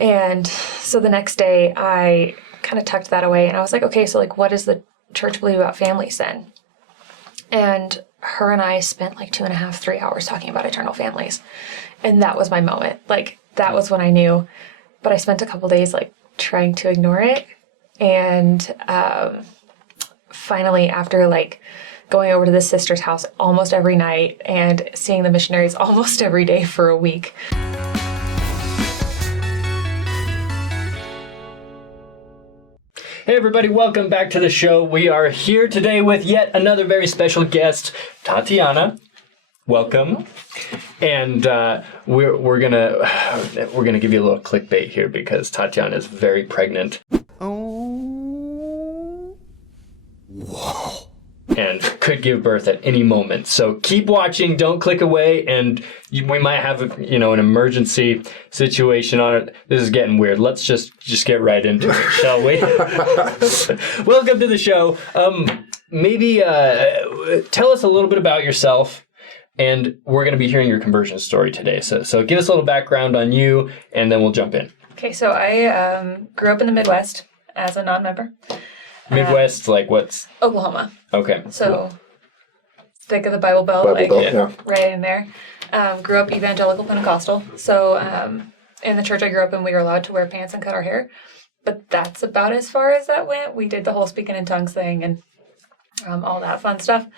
And so the next day I kind of tucked that away and I was like, okay, so like, what does the church believe about families then? And her and I spent like 2.5, 3 hours talking about eternal families. And that was my moment. Like, that was when I knew. But I spent a couple days like trying to ignore it. And finally, after like going over to this sister's house almost every night and seeing the missionaries almost every day for a week. Hey everybody, welcome back to the show. We are here today with yet another very special guest, Tatiana. Welcome. And we're gonna give you a little clickbait here because Tatiana is very pregnant. Oh. Whoa. And could give birth at any moment. So keep watching, don't click away, and we might have an emergency situation on it. This is getting weird. Let's just get right into it, shall we? Welcome to the show. Maybe tell us a little bit about yourself, and we're going to be hearing your conversion story today. So give us a little background on you, and then we'll jump in. Okay, so I grew up in the Midwest as a non-member. Midwest, like what's? Oklahoma. Okay. So, cool. Thick of the Bible Belt, Yeah. right in there. Grew up evangelical Pentecostal. So, in the church I grew up in, we were allowed to wear pants and cut our hair. But that's about as far as that went. We did the whole speaking in tongues thing and all that fun stuff.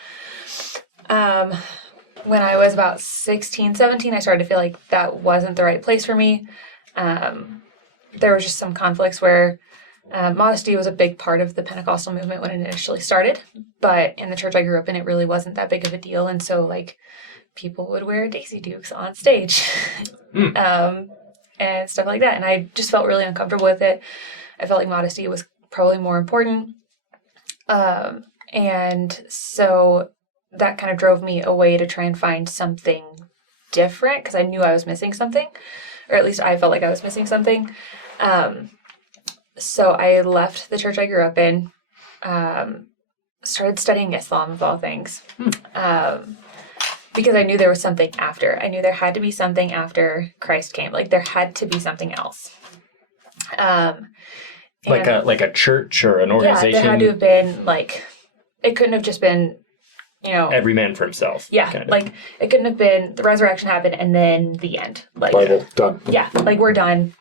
When I was about 16, 17, I started to feel like that wasn't the right place for me. There was just some conflicts where modesty was a big part of the Pentecostal movement when it initially started, but in the church I grew up in, it really wasn't that big of a deal, and so like people would wear Daisy Dukes on stage, and stuff like that, and I just felt really uncomfortable with it. I felt like modesty was probably more important, and so that kind of drove me away to try and find something different because I knew I was missing something, or at least I felt like I was missing something. So I left the church I grew up in, started studying Islam of all things, because I knew there was something after. I knew there had to be something after Christ came. Like there had to be something else. Like a church or an organization? Yeah, there had to have been like, it couldn't have just been, every man for himself. Yeah, kind of. Like it couldn't have been the resurrection happened and then the end. Like Bible, done. Yeah, like we're done.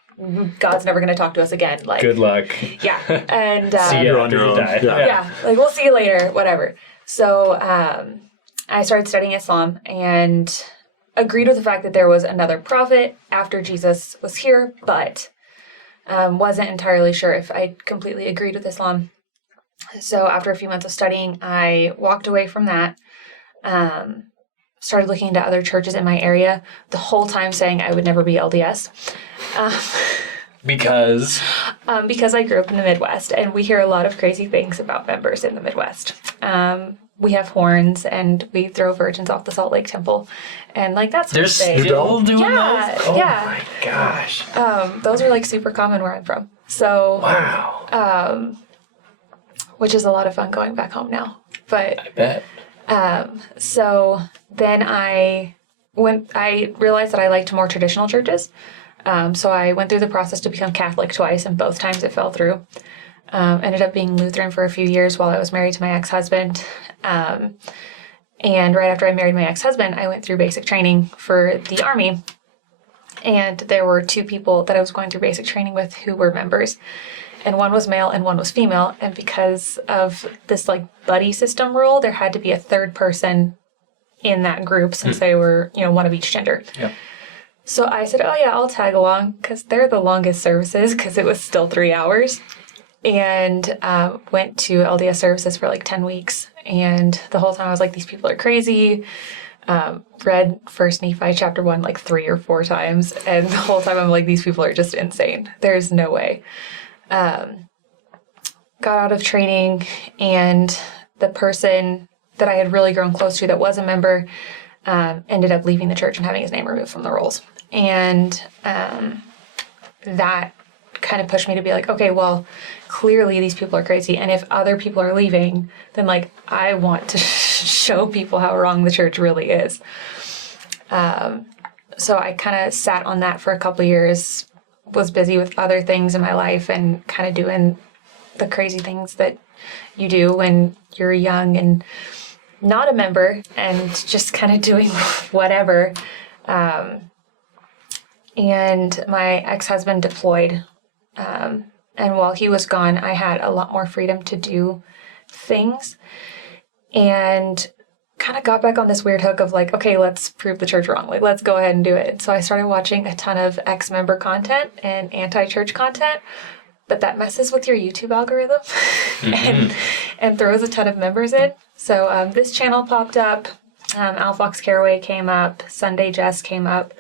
God's never going to talk to us again. Like, good luck. Yeah. And see you after you die. Yeah. Like we'll see you later, whatever. So I started studying Islam and agreed with the fact that there was another prophet after Jesus was here, but wasn't entirely sure if I completely agreed with Islam. So after a few months of studying, I walked away from that. Started looking into other churches in my area, the whole time saying I would never be LDS. Because I grew up in the Midwest, and we hear a lot of crazy things about members in the Midwest. We have horns, and we throw virgins off the Salt Lake Temple, and like that's they're still doing those. Oh yeah. My gosh. Those are like super common where I'm from. So wow. Which is a lot of fun going back home now. But I bet. So then I realized that I liked more traditional churches. So I went through the process to become Catholic twice, and both times it fell through. Ended up being Lutheran for a few years while I was married to my ex-husband. And right after I married my ex-husband, I went through basic training for the Army. And there were two people that I was going through basic training with who were members. And one was male and one was female. And because of this like buddy system rule, there had to be a third person in that group since they were, one of each gender. Yep. So I said, oh yeah, I'll tag along because they're the longest services because it was still 3 hours. And went to LDS services for like 10 weeks. And the whole time I was like, these people are crazy. Read 1 Nephi chapter 1 like 3 or 4 times. And the whole time I'm like, these people are just insane. There's no way. Got out of training, and the person that I had really grown close to that was a member ended up leaving the church and having his name removed from the rolls. And that kind of pushed me to be like, okay, well, clearly these people are crazy. And if other people are leaving, then like I want to show people how wrong the church really is. So I kind of sat on that for a couple of years, was busy with other things in my life and kind of doing the crazy things that you do when you're young and not a member and just kind of doing whatever. And my ex-husband deployed. And while he was gone, I had a lot more freedom to do things and kind of got back on this weird hook of like, okay, let's prove the church wrong. Like, let's go ahead and do it. So I started watching a ton of ex-member content and anti-church content, but that messes with your YouTube algorithm and throws a ton of members in. So this channel popped up, Al Fox Caraway came up, Sunday Jess came up,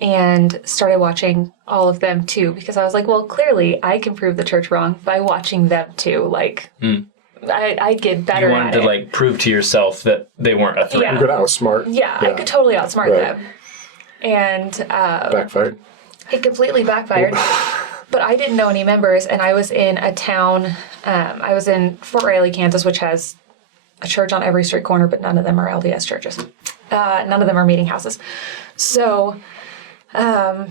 and started watching all of them too, because I was like, well, clearly I can prove the church wrong by watching them too. Like, I get better at it. You wanted to like prove to yourself that they weren't a threat. Yeah. You could outsmart. Yeah, I could totally outsmart them. And Backfired. it completely backfired. But I didn't know any members, and I was in a town, I was in Fort Riley, Kansas, which has a church on every street corner, but none of them are LDS churches. None of them are meeting houses. So I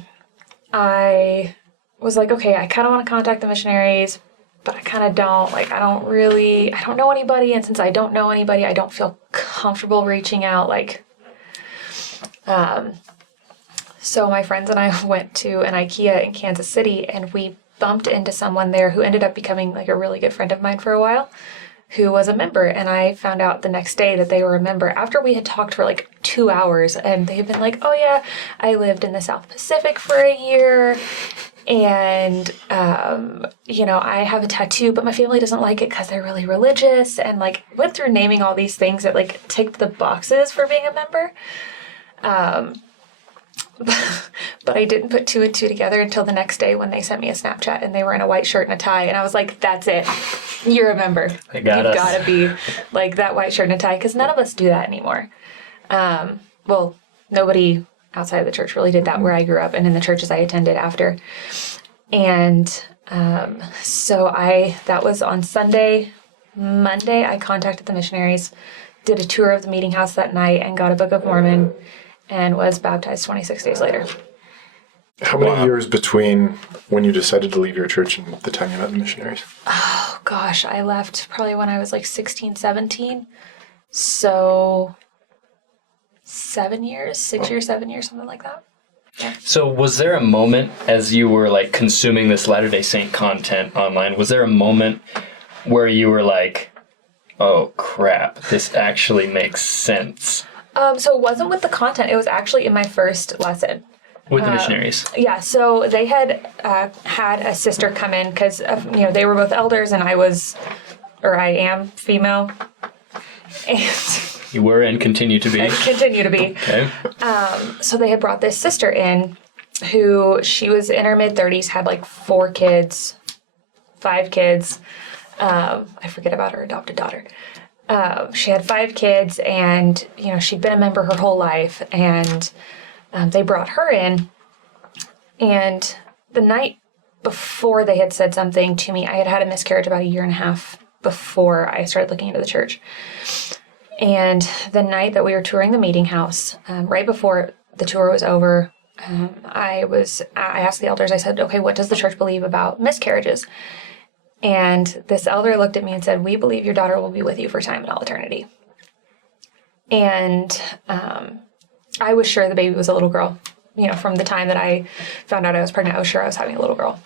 was like, okay, I kind of want to contact the missionaries, but I kind of don't. Like, I don't know anybody, and since I don't know anybody, I don't feel comfortable reaching out. Like, so my friends and I went to an IKEA in Kansas City, and we bumped into someone there who ended up becoming like a really good friend of mine for a while, who was a member. And I found out the next day that they were a member after we had talked for like 2 hours, and they've been like, oh yeah, I lived in the South Pacific for a year. And, I have a tattoo, but my family doesn't like it because they're really religious, and like went through naming all these things that like ticked the boxes for being a member. But I didn't put 2 and 2 together until the next day when they sent me a Snapchat and they were in a white shirt and a tie. And I was like, that's it. You're a member. You've got to be like that white shirt and a tie, because none of us do that anymore. Well, nobody outside of the church really did that where I grew up and in the churches I attended after. And so that was on Sunday. Monday, I contacted the missionaries, did a tour of the meeting house that night, and got a Book of Mormon, and was baptized 26 days later. How many years between when you decided to leave your church and the time you met the missionaries? Oh, gosh. I left probably when I was like 16, 17. So 7 years, 6 years, 7 years, something like that. Yeah. So was there a moment as you were like consuming this Latter-day Saint content online, was there a moment where you were like, oh crap, this actually makes sense? So it wasn't with the content. It was actually in my first lesson. With the missionaries? Yeah, so they had had a sister come in because, they were both elders and I am female. And you were and continue to be. And continue to be. Okay. So they had brought this sister in who, she was in her mid-30s, had like 4 kids, 5 kids. I forget about her adopted daughter. She had 5 kids, and, she'd been a member her whole life, and they brought her in, and the night before they had said something to me, I had had a miscarriage about 1.5 years before I started looking into the church. And the night that we were touring the meeting house, right before the tour was over, I asked the elders, I said, okay, what does the church believe about miscarriages? And this elder looked at me and said, we believe your daughter will be with you for time and all eternity. And I was sure the baby was a little girl. From the time that I found out I was pregnant, I was sure I was having a little girl.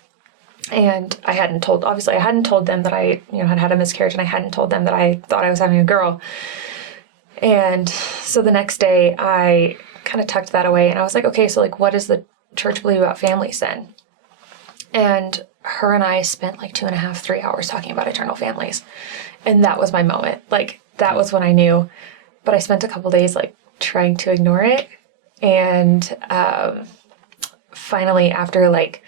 And I hadn't told them that I, had had a miscarriage, and I hadn't told them that I thought I was having a girl. And so the next day I kind of tucked that away, and I was like, okay, so like, what does the church believe about families then? And her and I spent like 2.5, 3 hours talking about eternal families. And that was my moment. Like, that was when I knew. But I spent a couple days like trying to ignore it. And finally, after like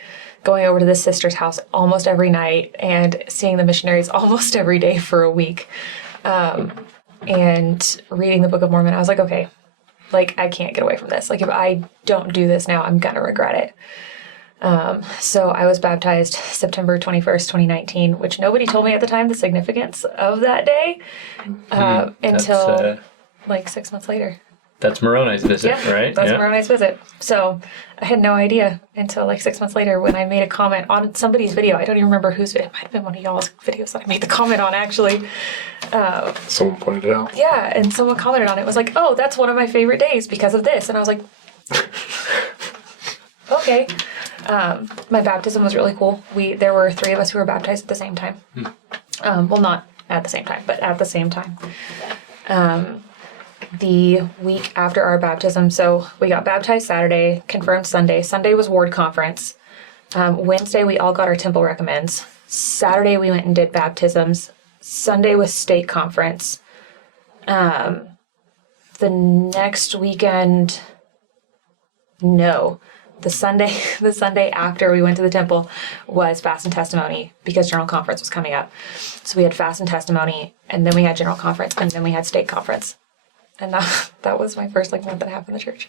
going over to this sister's house almost every night and seeing the missionaries almost every day for a week, and reading the Book of Mormon, I was like, okay, like, I can't get away from this. Like, if I don't do this now, I'm gonna regret it. So I was baptized September 21st, 2019, which nobody told me at the time the significance of that day, until like 6 months later. That's Moroni's visit, Yeah, right? that's yeah. Moroni's visit. So I had no idea until like 6 months later when I made a comment on somebody's video. I don't even remember whose video. It might have been one of y'all's videos that I made the comment on, actually. Someone pointed it out. Yeah, and someone commented on it. It was like, oh, that's one of my favorite days because of this. And I was like, okay. My baptism was really cool. There were 3 of us who were baptized at the same time. Well, not at the same time, but at the same time. The week after our baptism, so we got baptized Saturday, confirmed Sunday. Sunday was ward conference. Wednesday, we all got our temple recommends. Saturday, we went and did baptisms. Sunday was stake conference. The next weekend, no. The Sunday after we went to the temple was fast and testimony because general conference was coming up. So we had fast and testimony, and then we had general conference, and then we had stake conference. And that was my first month and a half in the church.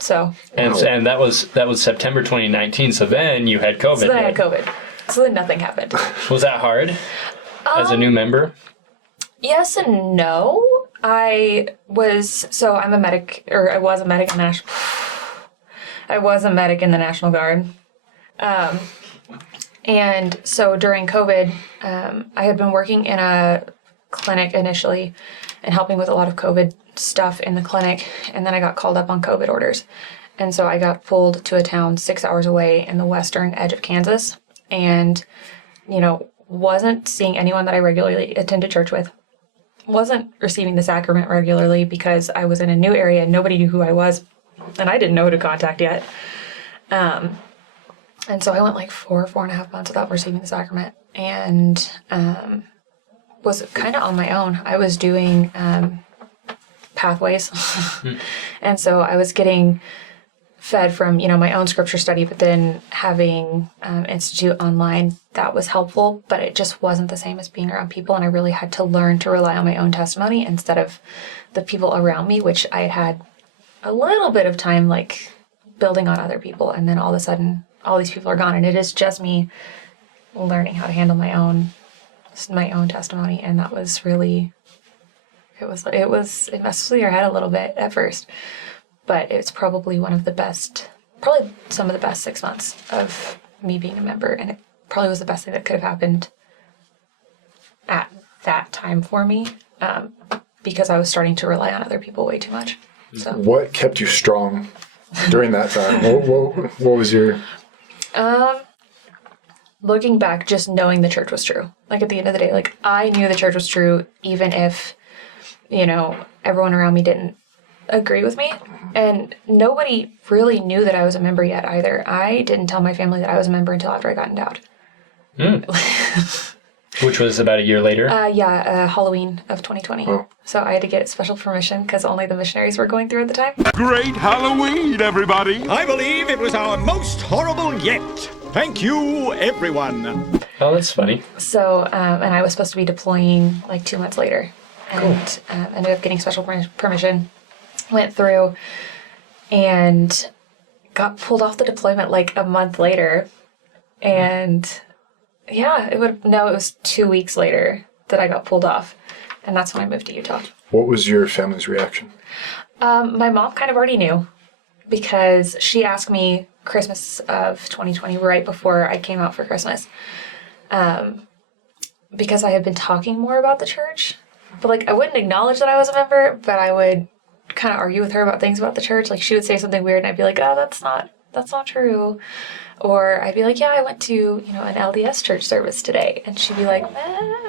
So and that was September 2019. So then you had COVID. So then I had COVID. So then nothing happened. Was that hard as a new member? Yes and no. I was a medic in the National Guard. And so during COVID, I had been working in a clinic initially and helping with a lot of COVID stuff in the clinic. And then I got called up on COVID orders. And so I got pulled to a town 6 hours away in the western edge of Kansas and, wasn't seeing anyone that I regularly attended church with. Wasn't receiving the sacrament regularly because I was in a new area and nobody knew who I was. And I didn't know who to contact yet. And so I went 4.5 months without receiving the sacrament. And was kind of on my own. I was doing pathways. And so I was getting fed from, my own scripture study, but then having Institute online, that was helpful, but it just wasn't the same as being around people. And I really had to learn to rely on my own testimony instead of the people around me, which I had a little bit of time building on other people. And then all of a sudden, all these people are gone. And it is just me learning how to handle my own testimony. And that was really, it messed with your head a little bit at first. But it's probably some of the best 6 months of me being a member. And it probably was the best thing that could have happened at that time for me because I was starting to rely on other people way too much. So what kept you strong during that time? What was your... Looking back, just knowing the church was true. At the end of the day, I knew the church was true even if, everyone around me didn't agree with me. And nobody really knew that I was a member yet either. I didn't tell my family that I was a member until after I got endowed. Which was about a year later? Halloween of 2020. Oh. So I had to get special permission because only the missionaries were going through at the time. Great Halloween, everybody! I believe it was our most horrible yet. Thank you, everyone. Oh, that's funny. So, and I was supposed to be deploying 2 months later. And ended up getting special permission. Went through and got pulled off the deployment a month later. And it was 2 weeks later that I got pulled off. And that's when I moved to Utah. What was your family's reaction? My mom kind of already knew because she asked me Christmas of 2020, right before I came out for Christmas. Because I had been talking more about the church. But I wouldn't acknowledge that I was a member, but I would kind of argue with her about things about the church. She would say something weird and I'd be like, oh, that's not true. Or I'd be like, yeah, I went to, an LDS Church service today. And she'd be like,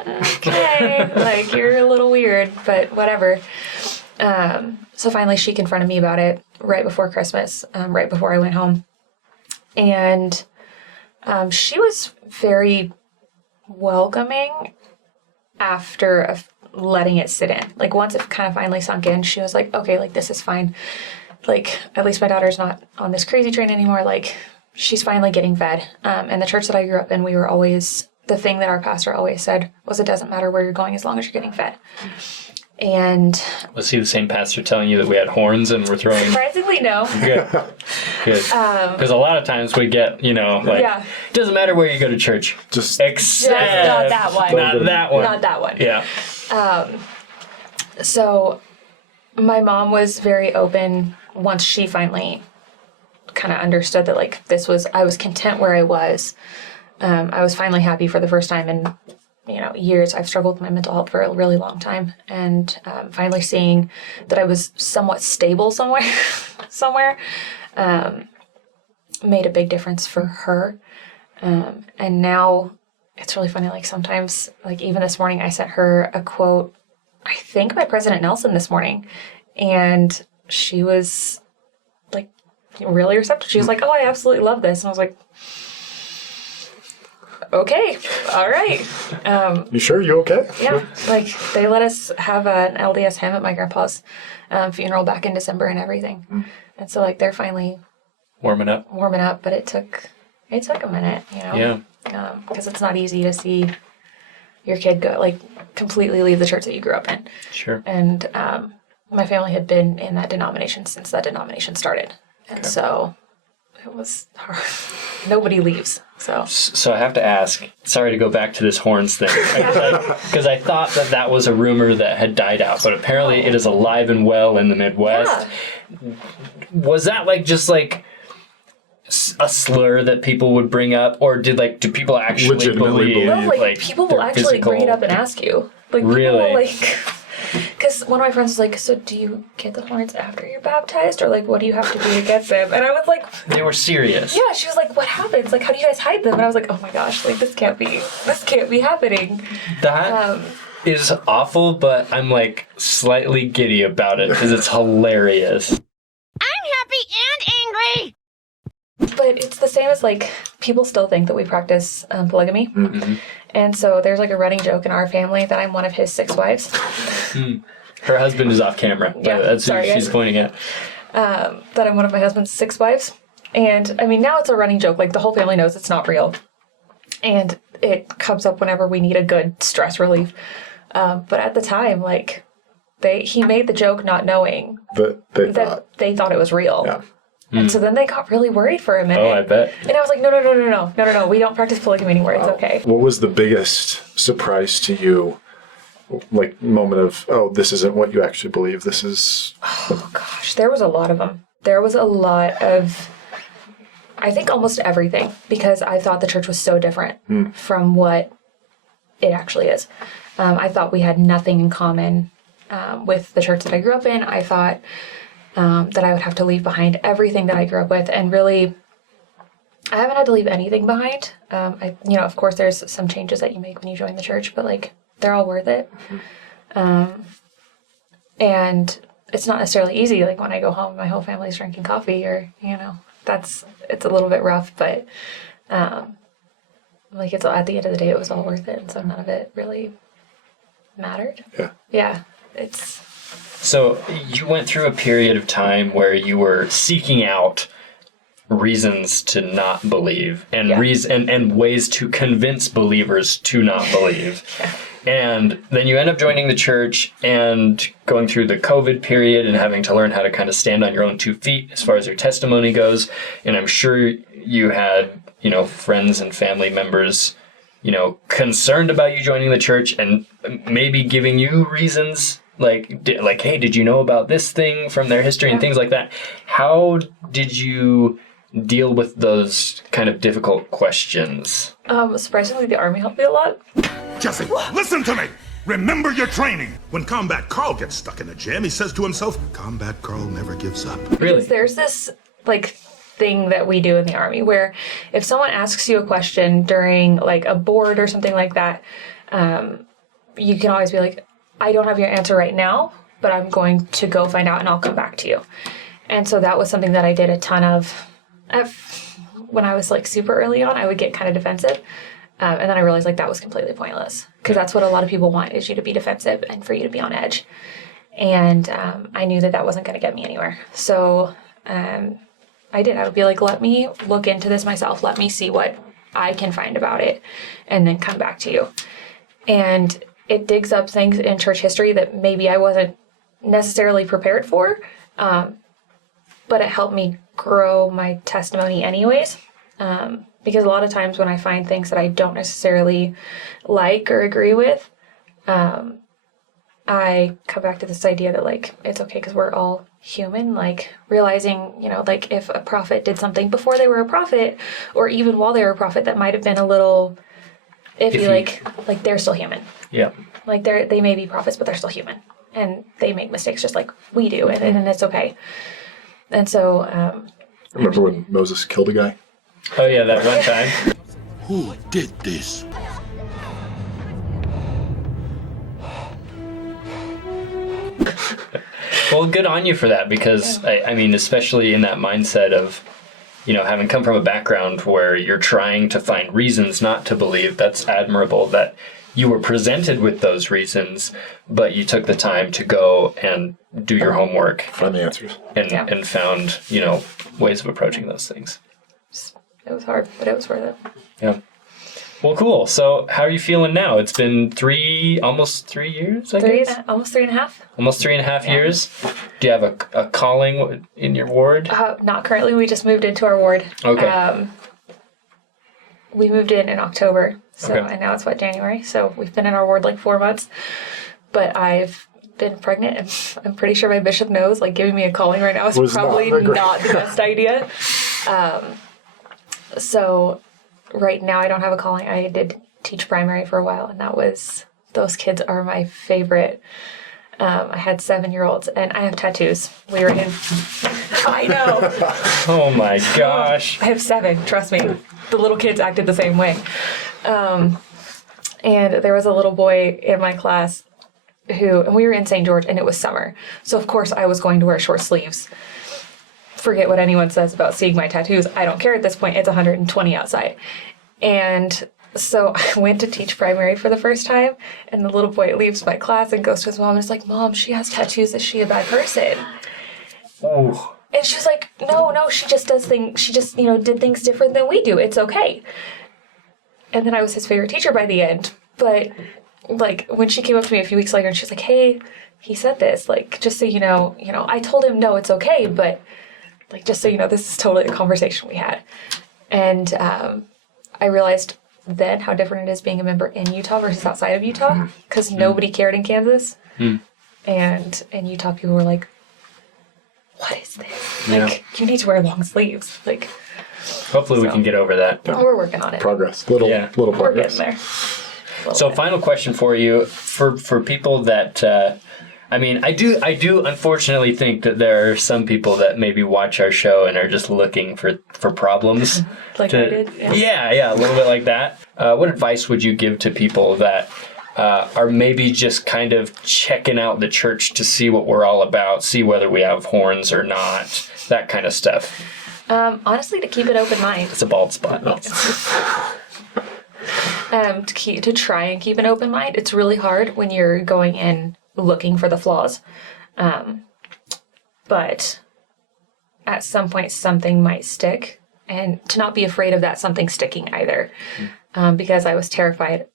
okay, you're a little weird, but whatever. So finally she confronted me about it right before Christmas, right before I went home. And she was very welcoming after letting it sit in. Once it kind of finally sunk in, she was like, okay, this is fine. At least my daughter's not on this crazy train anymore. She's finally getting fed. And the church that I grew up in, we were always, the thing that our pastor always said was it doesn't matter where you're going as long as you're getting fed. And was he the same pastor telling you that we had horns and we're throwing? Surprisingly, no. Good. Because a lot of times we get, it doesn't matter where you go to church. Just not that one. Not that one. Not that one. Yeah. So my mom was very open once she finally kind of understood that like I was content where I was. I was finally happy for the first time in years. I've struggled with my mental health for a really long time, and finally seeing that I was somewhat stable somewhere made a big difference for her. And now it's really funny. Like sometimes, like even this morning, I sent her a quote, I think by President Nelson this morning, and she was like really receptive. She was like, "Oh, I absolutely love this," and I was like, okay, all right. You sure? You okay? Yeah, like they let us have an LDS hymn at my grandpa's funeral back in December and everything, and so like they're finally Warming up. But it took a minute, Yeah. because it's not easy to see your kid go like completely leave the church that you grew up in. Sure. And my family had been in that denomination since that denomination started, and so it was hard. Nobody leaves. So I have to ask, sorry to go back to this horns thing, because I thought that was a rumor that had died out, but apparently it is alive and well in the Midwest. Yeah. Was that just a slur that people would bring up, or do people actually believe? No, people will actually bring it up and ask you. Really? Because one of my friends was like, "So do you get the horns after you're baptized, or what do you have to do to get them?" And I was like, they were serious. Yeah, she was like, "What happens? How do you guys hide them?" And I was like, "Oh my gosh, this can't be happening." That is awful, but I'm slightly giddy about it because it's hilarious. I'm happy and angry. But it's the same as people still think that we practice polygamy. Mm-hmm. And so there's a running joke in our family that I'm one of his 6 wives. Her husband is off camera, but that's who she's pointing at. That I'm one of my husband's 6 wives. And I mean, now it's a running joke. The whole family knows it's not real. And it comes up whenever we need a good stress relief. But at the time, he made the joke not knowing that they thought it was real. Yeah. And so then they got really worried for a minute. Oh, I bet. And I was like, no, we don't practice polygamy anymore. It's okay. What was the biggest surprise to you? Moment of, oh, this isn't what you actually believe. This is... Oh, gosh. There was a lot of them. There was a lot of, I think almost everything, because I thought the church was so different from what it actually is. I thought we had nothing in common with the church that I grew up in. I thought that I would have to leave behind everything that I grew up with, and really, I haven't had to leave anything behind. Of course, there's some changes that you make when you join the church, but they're all worth it. And it's not necessarily easy. When I go home, my whole family's drinking coffee, or it's a little bit rough, but it's at the end of the day, it was all worth it, and so none of it really mattered. Yeah, it's. So you went through a period of time where you were seeking out reasons to not believe and and ways to convince believers to not believe. And then you end up joining the church and going through the COVID period and having to learn how to kind of stand on your own 2 feet as far as your testimony goes. And I'm sure you had, friends and family members, concerned about you joining the church and maybe giving you reasons. Hey, did you know about this thing from their history and things like that? How did you deal with those kind of difficult questions? Surprisingly, the Army helped me a lot. Jesse, listen to me. Remember your training. When Combat Carl gets stuck in a jam, he says to himself, Combat Carl never gives up. Really? Because there's this, thing that we do in the Army where if someone asks you a question during, a board or something like that, you can always be like, I don't have your answer right now, but I'm going to go find out and I'll come back to you. And so that was something that I did a ton of. When I was super early on, I would get kind of defensive. And then I realized that was completely pointless, because that's what a lot of people want, is you to be defensive and for you to be on edge. And I knew that wasn't going to get me anywhere. So I did. I would be like, let me look into this myself. Let me see what I can find about it and then come back to you. And it digs up things in church history that maybe I wasn't necessarily prepared for, but it helped me grow my testimony anyways. Because a lot of times when I find things that I don't necessarily like or agree with, I come back to this idea that, like, it's okay because we're all human, like, realizing, you know, like, if a prophet did something before they were a prophet, or even while they were a prophet, that might have been a little iffy, like they're still human. Yeah. Like, they may be prophets, but they're still human. And they make mistakes just like we do, and it's okay. And so... Remember when Moses killed a guy? Oh, yeah, that one time. Who did this? Well, good on you for that, because, I mean, especially in that mindset of, you know, having come from a background where you're trying to find reasons not to believe, that's admirable that you were presented with those reasons, but you took the time to go and do your homework. Find the answers. And found, you know, ways of approaching those things. It was hard, but it was worth it. Yeah. Well, cool. So how are you feeling now? It's been almost 3 years, I guess? Almost 3.5. Almost 3.5 years. Do you have a calling in your ward? Not currently. We just moved into our ward. Okay. We moved in October, so Okay. and now it's January. So we've been in our ward like 4 months. But I've been pregnant, and I'm pretty sure my bishop knows. Like, giving me a calling right now is Was probably not great. not the best idea. So right now I don't have a calling. I did teach primary for a while, and those kids are my favorite. I had 7-year-olds, and I have tattoos. We were in. I know. Oh my gosh. I have 7. Trust me. The little kids acted the same way. And there was a little boy in my class and we were in St. George, and it was summer. So of course I was going to wear short sleeves. Forget what anyone says about seeing my tattoos. I don't care at this point. It's 120 outside. And so I went to teach primary for the first time, and the little boy leaves my class and goes to his mom and is like, "Mom, she has tattoos. Is she a bad person?" Oh. And she was like, no, she just does things, she just, you know, did things different than we do. It's okay. And then I was his favorite teacher by the end. But, like, when she came up to me a few weeks later and she was like, "Hey, he said this, like, just so you know, I told him, no, it's okay, but, like, just so you know, this is totally the conversation we had." And I realized then how different it is being a member in Utah versus outside of Utah, because nobody cared in Kansas. And in Utah, people were like, "What is this? Yeah. Like, you need to wear long sleeves." Like, Hopefully we can get over that. we're working on it. Progress. Little Yeah. We're progress. getting there. So final question for you, for people that, I mean, I do unfortunately think that there are some people that maybe watch our show and are just looking for problems. Like I did. Yeah, a little bit like that. What advice would you give to people that are maybe just kind of checking out the church to see what we're all about, see whether we have horns or not, that kind of stuff? Honestly, to keep an open mind. It's a bald spot. To try and keep an open mind. It's really hard when you're going in looking for the flaws. But at some point, something might stick. And to not be afraid of that something sticking either. Because I was terrified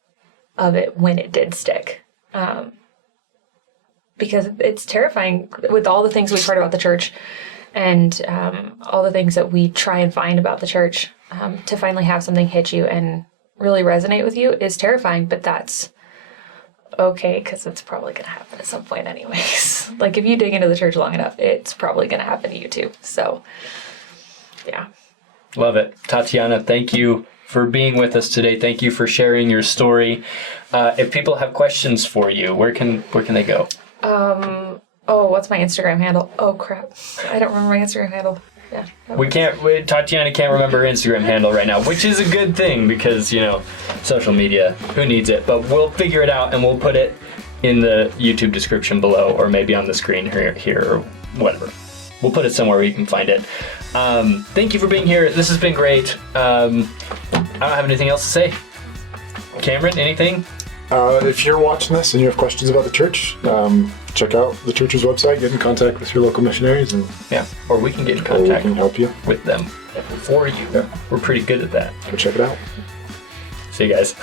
of it when it did stick. Because it's terrifying with all the things we've heard about the church and all the things that we try and find about the church. To finally have something hit you and really resonate with you is terrifying, but that's okay, because it's probably going to happen at some point anyways. Like, if you dig into the church long enough, it's probably going to happen to you too. So, yeah. Love it. Tatiana, thank you for being with us today. Thank you for sharing your story. If people have questions for you, where can they go? What's my Instagram handle? Oh, crap. I don't remember my Instagram handle. Yeah. Tatiana can't remember her Instagram handle right now, which is a good thing because, social media, who needs it? But we'll figure it out and we'll put it in the YouTube description below or maybe on the screen here or whatever. We'll put it somewhere where you can find it. Thank you for being here. This has been great. I don't have anything else to say. Cameron, anything? If you're watching this and you have questions about the church, check out the church's website, get in contact with your local missionaries, and or we can get in we contact can help you. with them for you. Yeah. We're pretty good at that. Go check it out. See you guys.